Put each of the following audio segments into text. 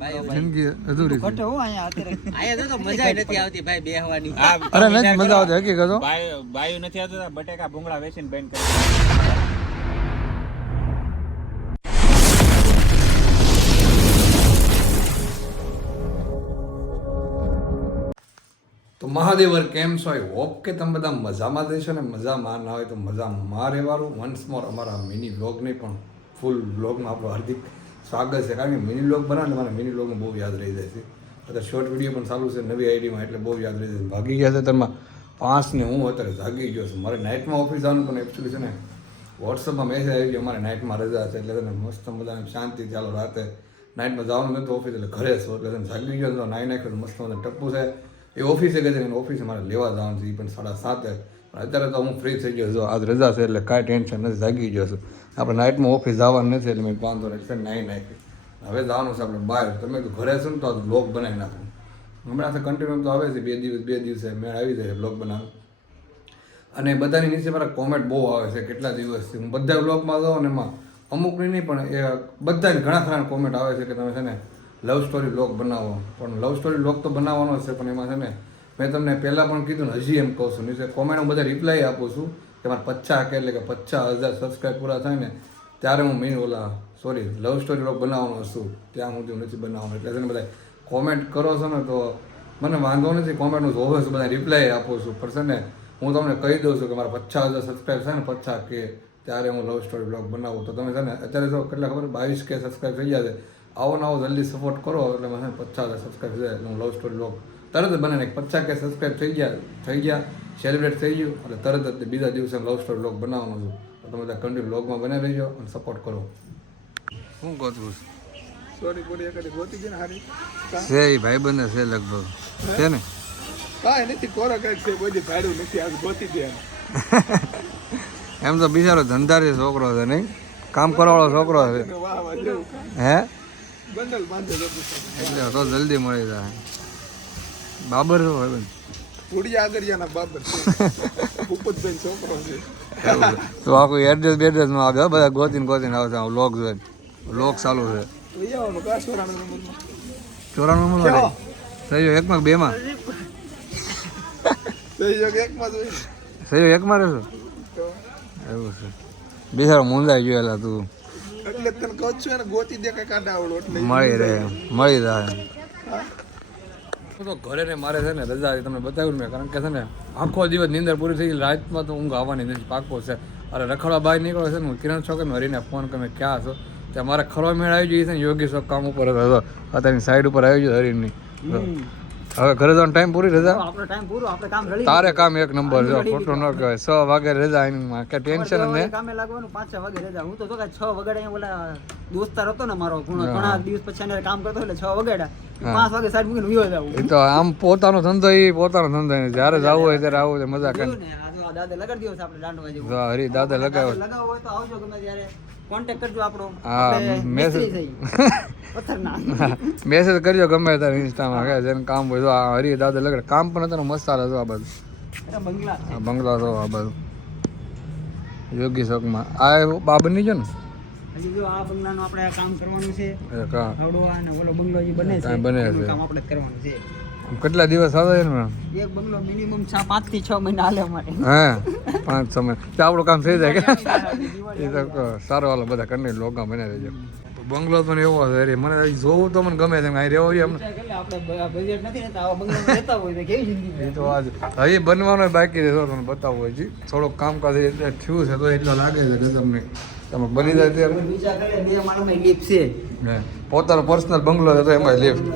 જિંદગી અધૂરી છે. ઘટે અહીંયા અત્યારે. આયા તો મજા નથી આવતી ભાઈ બેહવાની. અરે નથી મજા આવતી હકીકત હો. બાયું બાયું નથી આવતું બટેકા ભૂંગળા વેચીને બેન કરી. તો મહાદેવર કેમ છો? આઈ હોપ કે તમે બધા મજામાં દેશો ને મજામાં ના હોય તો મજામાં રહેવાનું. વન્સ મોર અમારા મિની વ્લોગને પણ ફૂલ વ્લોગમાં આપણો હાર્દિક સ્વાગત છે. કારણ કે મિની વ્લોગ બનાવે મને મિની વ્લોગમાં બહુ યાદ રહી જાય છે. અત્યારે શોર્ટ વીડિયો પણ ચાલુ છે, નવી આઈડીમાં એટલે બહુ યાદ રહી જાય. ભાગી ગયા છે તેમાં પાંચ ને હું અત્યારે જાગી ગયો છું. મારે નાઇટમાં ઓફિસ જવાનું પણ એકચ્યુઅલી છે ને વોટ્સઅપમાં મેસેજ આવી ગયો, મારે નાઇટમાં રજા છે. એટલે તમે મસ્ત મજાની શાંતિ ચાલો રાતે નાઇટમાં જવાનું નતું ઓફિસ એટલે ઘરે છો. એટલે છે ને જાગી ગયો નાઈ નાખ્યો મસ્ત મજા ટપ્પુ છે. એ ઓફિસે ગઈ છે ઓફિસે મારે લેવા જવાનું છે એ પણ સાડા સાતે. અત્યારે તો હું ફ્રી થઈ ગયો છું. આજ રજા છે એટલે કાંઈ ટેન્શન નથી, જાગી ગયો છું. આપણે નાઇટમાં ઓફિસ જવાનું નથી એટલે મેં વાંધો નહીં. એટલે નાઈ નાખી હવે જવાનું છે આપણે બહાર. તમે તો ઘરે છો ને તો બ્લોગ બનાવી નાખું. હમણાં કન્ટિન્યુ તો આવે છે, બે દિવસ, બે દિવસે મેળ આવી જાય બ્લોગ બનાવ અને બધાની નીચે મારા કોમેન્ટ બહુ આવે છે, કેટલા દિવસથી હું બધા બ્લોગમાં જાઉં ને એમાં અમુકની નહીં, પણ એ બધા ઘણા ખરા કોમેન્ટ આવે છે કે તમે છે ને લવ સ્ટોરી બ્લોગ બનાવો. પણ લવ સ્ટોરી બ્લોગ તો બનાવવાનો છે, પણ એમાં છે ને મેં તમને પહેલાં પણ કીધું ને, હજી એમ કહું છું. નીચે કોમેન્ટ હું બધા રિપ્લાય આપું છું. કે મારે પચાસ કે એટલે કે પચાસ હજાર સબસ્ક્રાઈબ પૂરા થાય ને, ત્યારે હું મેં ઓલા સોરી લવ સ્ટોરી બ્લોગ બનાવવાનો છું. ત્યાં હું નથી બનાવવાનું. એટલે તમે બધા કોમેન્ટ કરો છો ને તો મને વાંધો નથી કોમેન્ટનું જોવે છે બધા રિપ્લાય આપું છું. પણ છે ને, હું તમને કહી દઉં છું કે મારા પચાસ હજાર સબસ્ક્રાઈબ છે ને, પચાસ કે, ત્યારે હું લવ સ્ટોરી બ્લોગ બનાવું. તો તમે છે ને, અત્યારે તો કેટલા ખબર, બાવીસ કે સબસ્ક્રાઈબ થઈ ગયા છે. આવો ને આવો જલ્દી સપોર્ટ કરો, એટલે મને પચાસ હજાર સબસ્ક્રાઈબ થઈ જાય હું લવ સ્ટોરી બ્લોગ તરત જ બને ને પચાસ કે સબસ્ક્રાઈબ થઈ ગયા થઈ ગયા. સેલિબ્રેટ થઈ ગયું એટલે તરત જ બીજા દિવસે લવ સ્ટોરી બ્લોગ બનાવવાનો છું. તો તમે બધા કન્ટિન્યુ બ્લોગમાં બનાવી દેજો અને સપોર્ટ કરો. શું ગોતવું સોરી બોલી એકડી ગોતી ગઈ ને હારી. છે એ ભાઈ બંને છે લગભગ. છે ને? કાંઈ નથી કોરા કાંઈક છે કોઈ ભાડું નથી આજ ગોતી ગયા એમ. તો બિચારો ધંધારી છોકરો છે નહીં? કામ કરવાવાળો છોકરો છે. અને હે? બંડલ બાંધે એટલે તો જલ્દી મળી જાય. બાબર છો ભાઈ બંધ આગળિયાના બાબર ભૂપતભાઈ છોકરો છે. તો આખું એડ્રેસ બેડ્રેસમાં આવે હો, બધા ગોતીને ગોતીને આવશે લોક જોઈને ચાલુ છે. ચોરાણું નંબર થઈ ગયો એકમાં તો એ એકમાં. થઈ ગયો રહેશો? એવું છે. બિચારો મુંજાઈ ગયો એલા તું. એટલે તને કહું છું એને ગોતી દે કઈ કાંડા આવડો એટલે. મળી રહે મળી રહે. તો ઘરે ને મારે છે ને રજા તમને બતાવ્યું મેં. કારણ કે છે ને આખો દિવસ નીંદર પૂરી થઈ ગઈ રાતમાં તો ઊંઘ આવવાની નથી પાકો છે. અરે રખડવા બહાર નીકળો છે ને હું કિરણ છો કે હરીને ફોન કરે ક્યાં છો? ત્યાં મારે ખરો મેળ આવી ગઈ છે ને યોગી શોખ કામ ઉપર હતો અત્યારની સાઈડ ઉપર આવી ગયો હરીની. હવે ઘરે જવાનો ટાઈમ પૂરી રજા? તારે કામ એક નંબર છે ખોટો ન કહેવાય. છ વાગે રજા એની કે ટેન્શન ને કામે લાગવાનું? પાંચ વાગે રજા. હું તો છ વગાડે ઓલા દોસ્તાર હતો ને મારો ઘણા દિવસ પછી કામ કરતો એટલે છ વગાડ્યા. પાંચ વાગે સાઈડ મૂકીને વિયો જાવ એ તો આમ પોતાનો ધંધો એ પોતાનો ધંધો ને જ્યારે જવું હોય ત્યારે આવું છે મજા કરે દાદા લગાડી દિવસ આપણે દાંડવા જેવું હરી દાદા લગાવ્યો લગાવવો હોય તો આવજો ગમે ત્યારે. કોન્ટેક્ટ કરજો આપણો. હા, પથ્થરના. મેસેજ કરજો ગમે ત્યારે ઇન્સ્ટામાં કે જેને કામ હોય. તો આ હરી દાદા લગાડે. કામ પણ અત્યારે મસ્ત ચાલે છે આ બધું. બંગલા તો આ બધું. યોગી ચોકમાં આ બાબરની છે ને. હજી જો આ બંગલાનું આપણે કામ કરવાનું છે. હવડો અને ઓલો બંગલો જે બને છે બને છે. કામ આપણે કરવાનું છે. કેટલા દિવસ આવે છે ને એક બંગલો મિનિમમ પાંચથી છ મહિના હાલે અમારે. હા? પાંચ સમય તો આપણું કામ થઈ જાય કે? એ તો સારો હાલો બધા કરીને લોકો બનાવી દેજો. બંગલો પણ એવો છે મને જોવું તો મને ગમે છે અહીં રહેવું છે ને તો આજ હવે બનવાનો બાકી રહેતો તમને બતાવવું હોય છે થોડોક કામકાજ એટલે થયું છે તો એટલો લાગે છે કે તમને તમે બની જાય ત્યારે બીજા કરે બે માળમાં લિફ્ટ છે પોતાનો પર્સનલ બંગલો હતો એમાં લિફ્ટ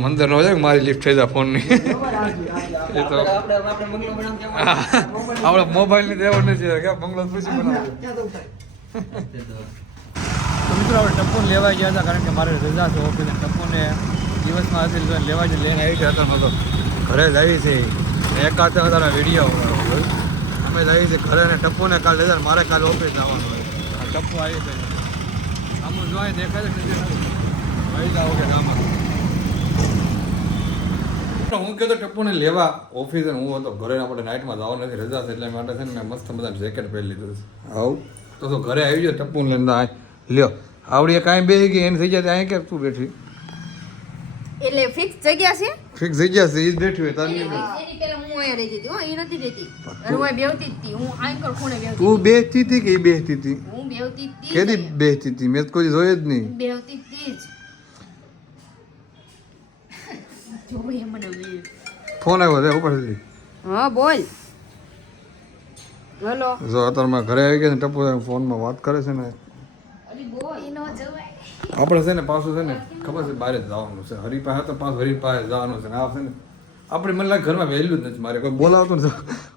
અંદર નો છે મારી લિફ્ટ થઈ જાય ફોનની. એ તો- આપણે મોબાઈલની દેવો નથી કે બંગલો પછી બનાવો તો મિત્રો આપણે ટપ્પુને લેવા ગયા હતા કારણ કે મારે રજા છે ઓફિસે ટપ્પુને દિવસમાં હશે તો લેવા જ લઈને આવી ગયા હતા તો ઘરે જ આવી છે એકાદ હતા વીડિયો અમે જ આવી ઘરે ને ટપ્પુને કાલ ને મારે કાલે ઓફિસ જવાનું હોય. આ ટપ્પુ આવી જાય. આમ જોઈ દેખાય આવી જાવ કે આમાં હું કહેતો ટપ્પુને લેવા ઓફિસે હું હતો ઘરે આપણે નાઇટમાં જવાનું નથી રજા છે એટલે માટે છે ને મેં મસ્ત બધા જેકેટ પહેરી લીધું છે. આવું? તો તો ઘરે આવી જાય ટપ્પુને લઈને લ્યો આવડીએ કાંઈ બે ગઈ એને થઈ જાય ત્યાં કે તું બેઠી? એટલે ફિક્સ જગ્યા છે? ફિક્સ થઈ ગયા છે ઈ બેઠી હોય તારી એની પહેલા હું અહીંયા રહી જતી હો એ નથી રહેતી હું બેહતી હતી હું આંકર ખૂણે બેહતી તું બેસતી હતી કે એ બેસતી હતી. હું બેહતી હતી કેદી બેહતી હતી? મેં તો કોઈ જોઈ જ નહીં. બેહતી હતી જ. જોઈએ મને. ફોન આવ્યો છે ઉપર હા બોલ. હેલો જો અત્યારમાં ઘરે આવી ગયા ને ટપુ ફોનમાં વાત કરે છે ને અલી બોલ એનો જવાય આપણે છે ને પાછું છે ને ખબર છે બહાર જ જવાનું છે. હરી પાસે તો પાછું હરી પાસે જવાનું છે ને આ છે ને આપણે મને લાગે ઘરમાં વહેલું જ નથી મારે. કોઈ બોલાવતું નથી.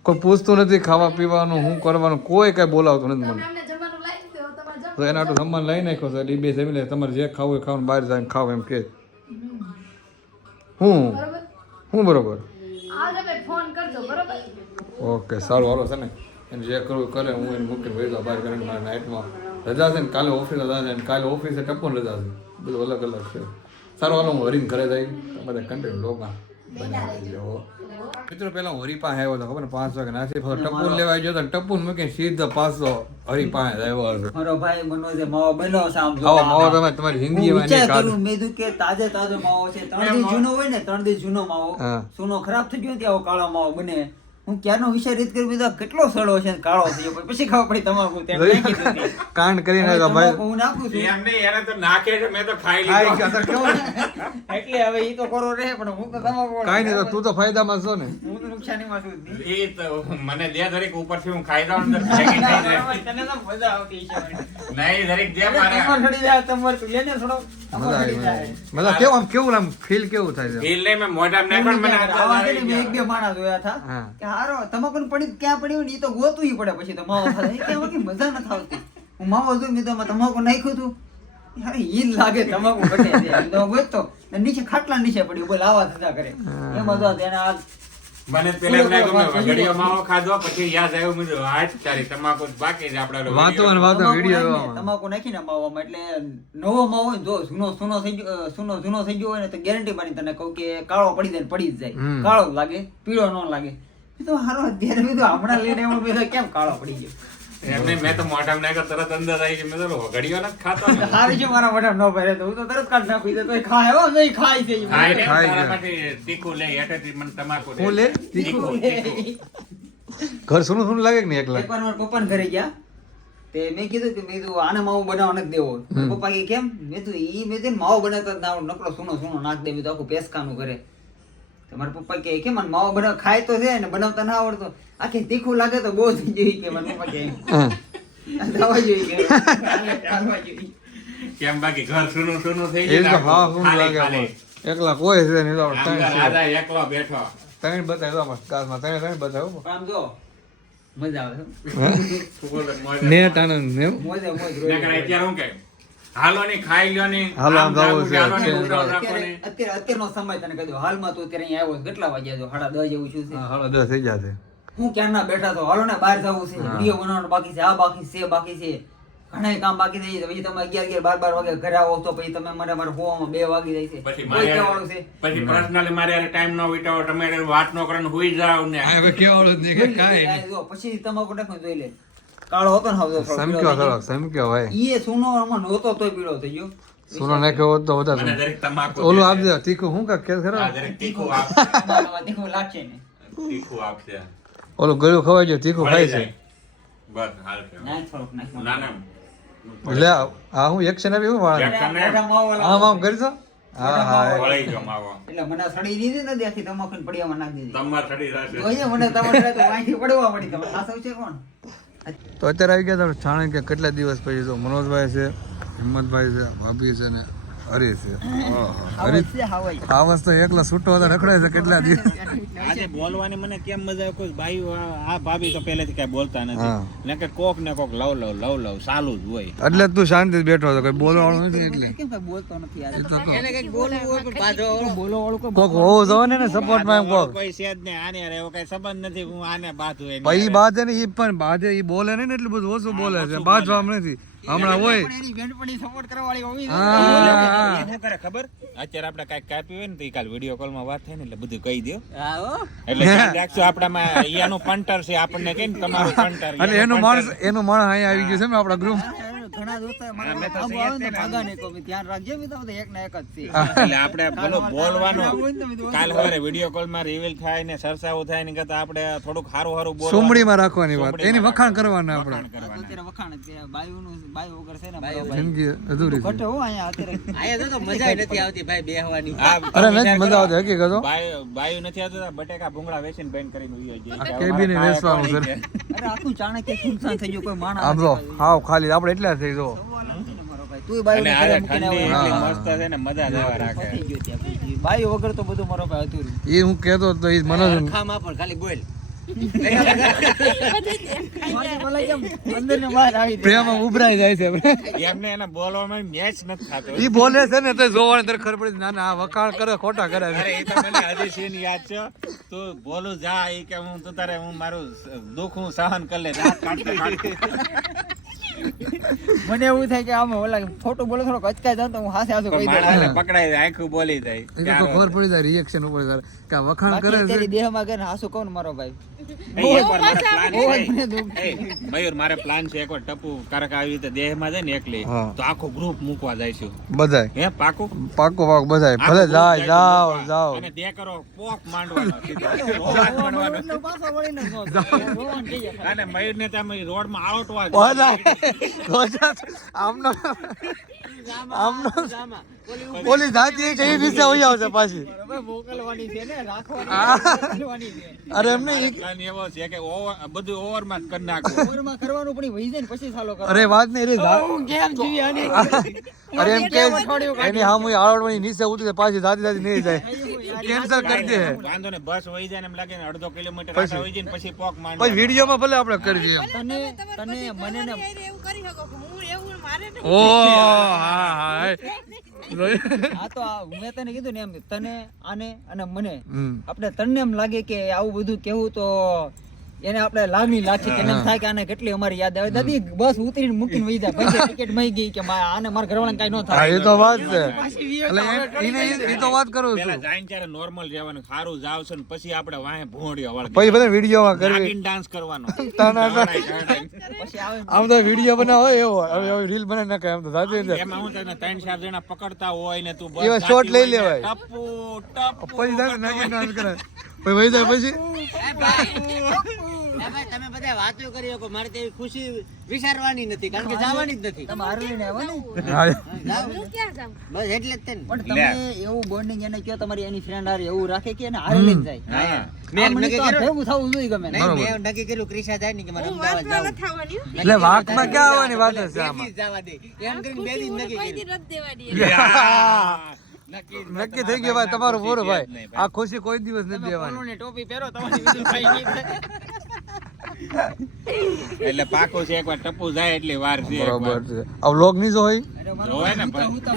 કોઈ પૂછતું નથી ખાવા પીવાનું શું કરવાનું કોઈ કાંઈ બોલાવતું નથી મને. જમવાનું તો એના તો સામાન લઈ નાખ્યો છે. ડીબે જમી લે તમારે જે ખાવું હોય ખાવાનું બહાર જઈને ખાવ એમ કે. હું? હું બરોબર? ઓકે સારું. હાલો છે ને. એને જે કરવું કરે. હું એને મૂકીને ભાઈ જાઉં બહાર કરીને મારે નાઇટમાં રજા છે ને કાલે ઓફિસ રજા છે ને કાલે ઓફિસે ટપ્પો રજા છે બધું અલગ અલગ છે. સારું હાલો હું હરીને ઘરે જઈ બધા કન્ટિન્યુ લોકા મિત્રો પેલા હરી પાસે આવ્યો હતો ખબર પાંચ વાગે નાસી ટપ્પુ લેવા ગયો હતો ટપ્પુ મૂકીને સીધો પાછો હરી પાસે આવ્યો હતો મારો ભાઈ મનોજે માવો બન્યો સાંભળો આવો માવો તમે તમારી હું જિંદગીમાં વિચાર નહીં ખાધો મેં કીધું કે તાજે તાજો માવો છે. ત્રણ દી જૂનો હોય ને ત્રણ દી જૂનો માવો. સોનો ખરાબ થઈ ગયો ત્યાં કાળો માવો બને. હું ક્યારનો વિચાર રીત કરી દીધો કેટલો સડો છે કાળો થઈ ગયો પછી ખબર પડી તમાકુ તેમ નાખી દીધી. કાંડ કરી નાખો ભાઈ હું નાખું છું. એમ નહીં એને તો નાખે છે મેં તો ખાઈ લીધો? એટલે હવે ઈ તો કરો રહે પણ હું તો તમાકુ કાઈ નહીં તું તો ફાયદામાં છો ને. હું તો નુકસાનીમાં છું. એ તો મને દે દરેક ઉપરથી હું ખાઈ દઉં અંદર ફેંકી. બરાબર, તને તો મજા આવતી છે નહીં દરેક જે તમારે તમાર સડી જાય તમાર તું લેને છોડો. મજા કેવું આમ કેવું આમ ફીલ કેવું થાય છે? ફીલ નહીં મેં મને એક બે માણસ જોયા હતા. કે હારો તમાકુ પડી ક્યાં પડ્યું ને એ તો ગોતું ય પડે પછી તો માવો એ કે મજા ન આવતી. હું માવો જોઈ મેં તો તમાકુ નાખ્યું હતું યાર ઈ લાગે તમાકુ ઘટે તો ગોતતો ને નીચે ખાટલા નીચે પડ્યું બોલ આવા થતા કરે. એ મજા તેને આ મને પેલા એમ લાગ્યું મેં માવો ખાધો પછી યાદ આવ્યું મેં કીધું, તારી તમાકુ બાકી છે આપણા વાતો અને વાતો તમાકુ તમાકુ નાખીને માવામાં એટલે નવો માવો હોય જો સુનો સુનો થઈ ગયો અ, જૂનો થઈ ગયો હોય ને તો ગેરંટી મારી તને કહું કે કાળો પડી જાય પડી જ જાય. કાળો લાગે પીળો ન લાગે. તો હારો અત્યારે મેં તો હમણાં લઈને આવ્યો મેં તો કેમ કાળો પડી ગયો એમને નહીં, મેં તો મોઢામાં કર તરત અંદર આવી ગયો. મેં તો ઓલો વઘડીયો ખાતો ને. હારી છે મારા મોઢામાં નો ભરે તો હું તો તરત કાઢ નાખી દે તો ખાય હો નહીં ખાય છે જાય. માટે તીખું લે, એટલે મને તમાકુ. હું લે? તીખું. ઘર સુનું સુનું લાગે કે નહીં એકલા એકવાર મારા પપ્પાને ઘરે ગયા તે મેં કીધું કે મેં કીધું આને માવો બનાવવા નથી દેવો પપ્પા કે કેમ મેં કીધું ઈ મેં માવો બનાવતા ના નકરો સુનો સુનો નાખ દે મેં તો આખું પેસકાનું કરે તો મારા પપ્પા કે મને માવો બનાવ ખાય તો છે ને બનાવતા ના આવડતો આખી તીખું લાગે તો બહુ થઈ જાય કે મારા પપ્પા કહે હા. જોઈએ કે હાલે, જોઈએ. કેમ બાકી ઘર સૂનું સૂનું થઈ ગયું હા ને લાગે એકલા કોઈ છે નહીં તો. રાજા એકલો બેઠો બતાવ્યો આમ જો મજા આવે. નેટ આનંદ ને? મોજ અત્યારે હું હાલો ની ખાઈ લ્યો ની. હાલો, આમ જાવું છે, છે, હાલો ની અત્યારે ની. અત્યારનો સમય તને કહી હાલમાં તું અત્યારે અહીંયા આવ્યો કેટલા વાગ્યા છો? સાડા દસ જેવું છું છે. હા, દસ થઈ જશે હું ક્યારના બેઠા તો હાલો ને બહાર જવું છે. વીડિયો બનાવવાનું બાકી છે. આ બાકી છે બાકી છે. ઘણા કામ બાકી થઈ જાય પછી તમે અગિયાર અગિયાર બાર બાર વાગે ઘરે આવો તો પછી તમે મને મારે હોવામાં બે વાગી જાય છે. પછી મારે કહેવાનું પછી પર્સનલી મારે ટાઈમ નો તમે વાત નો કરીને હુઈ જાવ ને. હવે કેવાળું જ નહીં કાંઈ પછી તમાકુ નાખો જોઈ લે. કાળો હતો ને હવે સમક્યો થોડો સમક્યો ભાઈ. એ સોનો આમાં નહોતો તોય પીળો થઈ ગયો. સુનો નાખ્યો હોત તો વધારે દરેક તમાકુ ઓલું. આપજે તીખું શું કાંઈક કે ખરા? દરેક તીખું આપ તીખું લાગશે ને. તીખું આપશે ઓલું ગળ્યું ખવાય છે તીખું ખાય છે? બસ હાલ છે. ના ના એટલે આ હું વાળા આમ આમ કરી હા હા વળી એટલે મને સડી દીધી નથી આખી તમાકુ ને પડિયામાં નાખી દીધી. તમાર ચડી જશે જોઈએ મને તમારે તો વાંચી પડવા પડી. તમે આ સૌ છે કોણ? તો અત્યારે આવી ગયા તમે થાણે કે કેટલા દિવસ પછી તો મનોજભાઈ છે, હિંમતભાઈ છે, ભાભી છે ને હરી છે. આ વસ્તુ એકલો છૂટો હતો રખડે છે કેટલા દિવસ? આજે બોલવાની મને કેમ મજા આવે? કોઈ ભાઈ આ ભાભી તો પહેલેથી કઈ બોલતા નથી. ને કે કોક ને કોક લવ લવ લવ લવ ચાલુ જ હોય. એટલે જ તું શાંતિ બેઠો હતો કોઈ બોલવાળું નથી એટલે? કેમ કઈ બોલતો નથી એ એને કંઈક બોલવું હોય પણ પાછો બોલવાળો કોઈ કોક હોવો જોઈએ ને સપોર્ટમાં એમ કોક. કોઈ છે જ નહીં. આને રે એવો કઈ સંબંધ નથી. હું આને બાધું એ ભાઈ. બાધે ને ઈ પણ બાધે ઈ બોલે નહીં ને એટલું બધું ઓછું બોલે છે. બાજવામાં નથી. હમણાં હોય. એની બેનપણી સપોર્ટ કરવા વાળી હોવી હા. શું કરે ખબર? અત્યારે આપણે કાંઈક કાપ્યું હોય ને તો કાલ વીડિયો કોલમાં વાત થાય ને એટલે બધું કહી દો એટલે રાખજો આપણામાં ઈયાનું પંટર છે આપણને કઈ ને તમારું પંટર એટલે એનું માણસ એનું માણસ અહીંયા આવી ગયું છે ને આપણા ગ્રુપ ઘણા દોસ્તો મારા અમે તો આવે ને ને. ભાગા નહીં કોઈ ધ્યાન રાખજે મિત્રો તો એક ના એક જ છે એટલે આપણે બોલો બોલવાનો. ને કાલ સવારે વિડિયો કોલમાં રિવીલ થાય ને સરસાવું થાય ને કરતા આપણે થોડુંક સારું સારું બોલવાનું. સુમડીમાં રાખવાની વાત. એની વખાણ કરવાના આપણે. અત્યારે વખાણ છે બાયુ નું બાયુ વગર છે ને બાયુ જિંદગી અધૂરી છે. હો અહીંયા અત્યારે. આયા તો મજા નથી આવતી ભાઈ બેહવાની. અરે નથી મજા આવતી હકીકત. બાયું બાયું નથી આવતું બટેકા ભૂંગળા વેચીને બેન કરીને ઉઈ જાય. કે કેબિને અમારા વેચવાનું છે? અરે આખું ચાણક્ય સુમસાન થઈ ગયું કોઈ માણસ આમ જો હાવ ખાલી. આપણે એટલા થઈ જો મારો ભાઈ તું બાયુ અને આજે ઠંડી એટલી મસ્ત છે ને મજા જ આવે રાખે. થઈ ગયો ત્યાં બાયુ વગર તો બધું મારો ભાઈ અધૂરું. એ હું કહેતો તો એ મને ખામાં પણ ખાલી બોલ મારી ભલાઈ કેમ અંદરને બહાર આવી જાય. પ્રેમ ઉભરાઈ જાય છે. એમને એને બોલવામાં મેચ નથી થતો. ઈ બોલે છે ને તો જોવાની ખબર પડી ના ના વખાણ કરે ખોટા કરે અરે એ તો મને હજી સીન યાદ છે. તો બોલું જા એ કે હું તું તારે હું મારું દુઃખ હું સહન કરી લે. દાંત કાઢતો કાઢતો. મને એવું થાય કે આમાં ઓલા ખોટું બોલે થોડો અચકાઈ જાવ તો હું હાસે હાસે કહી દઉં. પકડાઈ જાય આખું બોલી જાય એ તો ખબર પડી જાય રિએક્શન ઉપર કે વખાણ કરે છે. તેરી દેહમાં ગઈને હાસુ કોણ મારો ભાઈ. મયુર મારે પ્લાન છે એકવાર ટપુ કારક આવી રીતે દેહમાં જાય ને એકલી. તો આખો ગ્રુપ મૂકવા જાય છે બધાય. હે પાકું? પાકો પાકો બધાય. ભલે જાય જાઓ જાઓ. અને દે કરો પોક માંડવાનો. અને મયુર ને ત્યાં રોડમાં આવટવા. બધા. આમનો ઓલી જાતિ છે એ રીતે હોઈ આવશે પાછી. મોકલવાની છે ને રાખવાની આ. મોકલવાની છે. અરે એમને એવો છે કે over- બધું ઓવર કરી નાખવું ઉંમરમાં કરવાનું પણ વહી જાય ને પછી સાલો કરો. અરે વાત નહીં રે કેમ જીવી આની. અરે એમ કે એની સામું આળવણી નીચે ઉતરી પાછી જાતી જાતી નહીં જાય. કેન્સલ કરી દે. વાંધો ને બસ વહી જાય ને એમ લાગે ને અડધો કિલોમીટર વહી જાય પછી પોક પછી માંડવાનો. વિડીયોમાં ભલે આપણે કરી દઈએ. તને તને મને ને એવું કરી શકો હું એવું મારે ઓ હા હા આ તો મેં તને કીધું ને એમ તને આને અને મને. આપણે તને એમ લાગે કે આવું બધું કેવું તો એને આપણે લાગણી લાગશે કે એને થાય કે આને કેટલી અમારી યાદ આવે. દાદી બસ ઉતરીને મૂકીને વહી જાય. પછી ટિકિટ મળી ગઈ કે મા- આને મારા ઘરવાળાને કઈ ન થાય. એ તો વાત છે. એટલે એને એ- તો વાત કરું પેલા છું. જાય ત્યારે નોર્મલ રહેવાનું સારું જાવ છો ને પછી આપણે વાહે ભોંડિયો વાળ પછી બધા વિડીયોમાં કરવી નાગિન ડાન્સ કરવાનો. તાના પછી આવે આમ તો વીડિયો બનાવો એવો. હવે રીલ બનાવી નાખે. આમ તો સાચી એમાં હું તને ત્રણ ચાર જણા પકડતા હોય ને તું બસ એવા શોટ લઈ લેવાય. ટપુ ટપ પછી નાખી ડાન્સ કરે પછી વહી જાય પછી? એ ભાઈ તમે બધા વાતો કરી શકો. મારે તેવી ખુશી વિચારવાની નથી કારણ કે જવાની જ નથી. તમે હારે ને. હા. હું. ક્યાં જાઉં? બસ એટલે જ તે પણ તમે એવું બોન્ડિંગ એને કયો તમારી એની ફ્રેન્ડ હારે એવું રાખે કે એને હારે લઈને જાય? મેં નક્કી કર્યું. ભેગું થવું જોઈએ ગમે. મેં નક્કી કર્યું ક્રિશા જાય ને કે મારે અમદાવાદ વાતમાં જાવું. નથી આવવાની હો. એટલે વાંકમાં ક્યાં આવવાની વાત છે આમાં? જવા દે. એમ કરીને બે ખુશી નક્કી કર્યું. થઈ ગયું ભાઈ તમારું પૂરું ભાઈ. જ આ ખુશી કોઈ દિવસ નથી દેવાની. ટોપી પહેરો તમારી. એટલે પાકો છે એકવાર ટપુ જાય એટલી વાર છે બરોબર છે. આ વ્લોગની જોઈ જોવે ને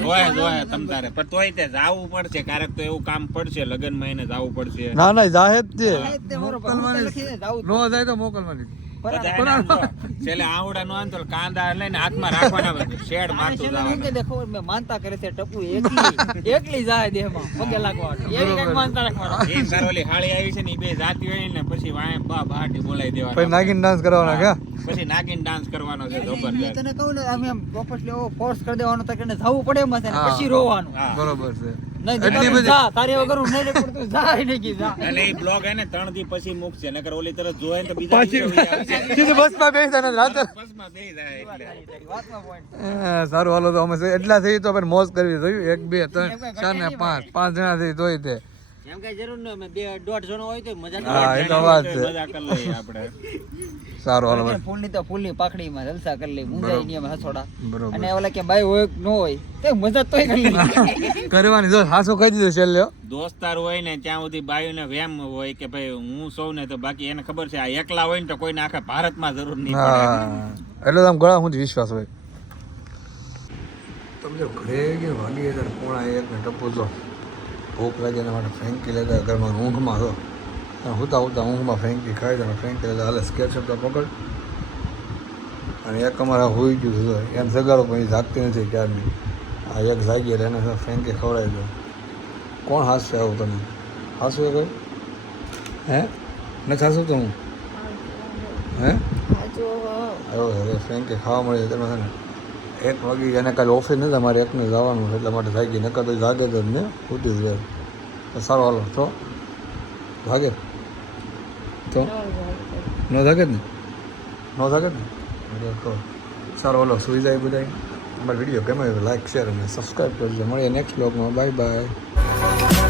જોયા જોયા તમ તારે. પણ તોય તે જાવું પડશે ક્યારેક તો એવું કામ પડશે લગ્નમાં એને જાવું પડશે. ના ના જાહેર છે. મોકલવાની. નો જાય તો મોકલવાની. કાંદા લઈને હાથમાં રાખવાના શેડ મારતું મેં માનતા કરે છે ટપુ એકલી એકલી જાય દેહમાં પગે લાગવા. માનતા રાખવાનો. એ તાર હાળી આવી છે ને બે જાતી હોય ને પછી વાંહે બા બહાટી બોલાવી પછી દેવાના નાગીન ડાન્સ કરવાના પછી નાગીન ડાન્સ કરવાનો છે મેં તને કહું ને આમ એમ કરી દેવાનો તો કે જવું પડે એમ પછી રોવાનું. બરોબર છે. એટલી બધી- જા તારે વગર હું નહીં પડતું જા નહીં કી જા. અને એ બ્લોગ એને ત્રણ દી પછી મૂકશે નકર ઓલી તરફ જોવે ને તો બીજા પાછી દિવસે આવશે. સીધી બેસી જાય બેસી એટલે. વાતમાં. સારું હાલો તો અમે એટલા થઈ તો આપણે મોજ કરવી જોયું એક બે ત્રણ ચાર ને પાંચ. પાંચ જણા થઈ જોઈ તે. એમ કઈ જરૂર ન અમે બે દોઢ જણો હોય તો મજા ન હા એ તો વાત છે. મજા કરી લઈએ આપણે. સારું હાલો અને ફૂલની તો ફૂલની પાકડીમાં જલસા કરી લઈ મુંજાઈ ની હસોડા અને ઓલા કે ભાઈ હોય ન હોય તે મજા તોય કરી લઈ કરવાની જો હાસો કહી દીધું છેલ્લે દોસ્તાર હોય ને ત્યાં સુધી બાયુને વેમ હોય કે ભાઈ હું સૌને તો બાકી એને ખબર છે આ એકલા હોય ને તો કોઈને આખા ભારતમાં જરૂર નહીં પડે. એટલે આમ ગળા હું વિશ્વાસ હોય. તમે જો ઘરે કે વાગી ત્યારે પોણા એક ને ટપુ જો. ભૂખ લાગે એના માટે ફ્રેન્કી લેતા ઘરમાં ઊંઘમાં તો અને હુતા હુતા ઊંઘમાં ફ્રેન્કી ખાઈ તમે ફ્રેન્કી લેતા હાલે સ્કેચ તો પકડ. અને એક અમારા હોઈ ગયું હતું એમ સગાડો પણ એ જાગતી નથી ક્યારની. આ એક જાગી એટલે એને ફ્રેન્કી ખવડાવી દો. કોણ હાસશે આવું તમે? હાસું એ કહ્યું હે? નથી હાસું તો હું હે હવે ફ્રેન્કી ખાવા મળી જાય તમે છે ને એક વાગી એને કાલે ઓફિસ નથી અમારે એકને જવાનું છે એટલા માટે જાગી નકર તો જાગે જ ને ઉઠી જ જાય સારો હાલો તો? ભાગે તો? ન જાગે જ ને? ન જાગે જ ને? તો સારો હાલો સુઈ જાય બધા અમારો વીડિયો ગમે તો લાઈક શેર અને સબસ્ક્રાઈબ કરજો. મળીએ નેક્સ્ટ બ્લોગમાં બાય બાય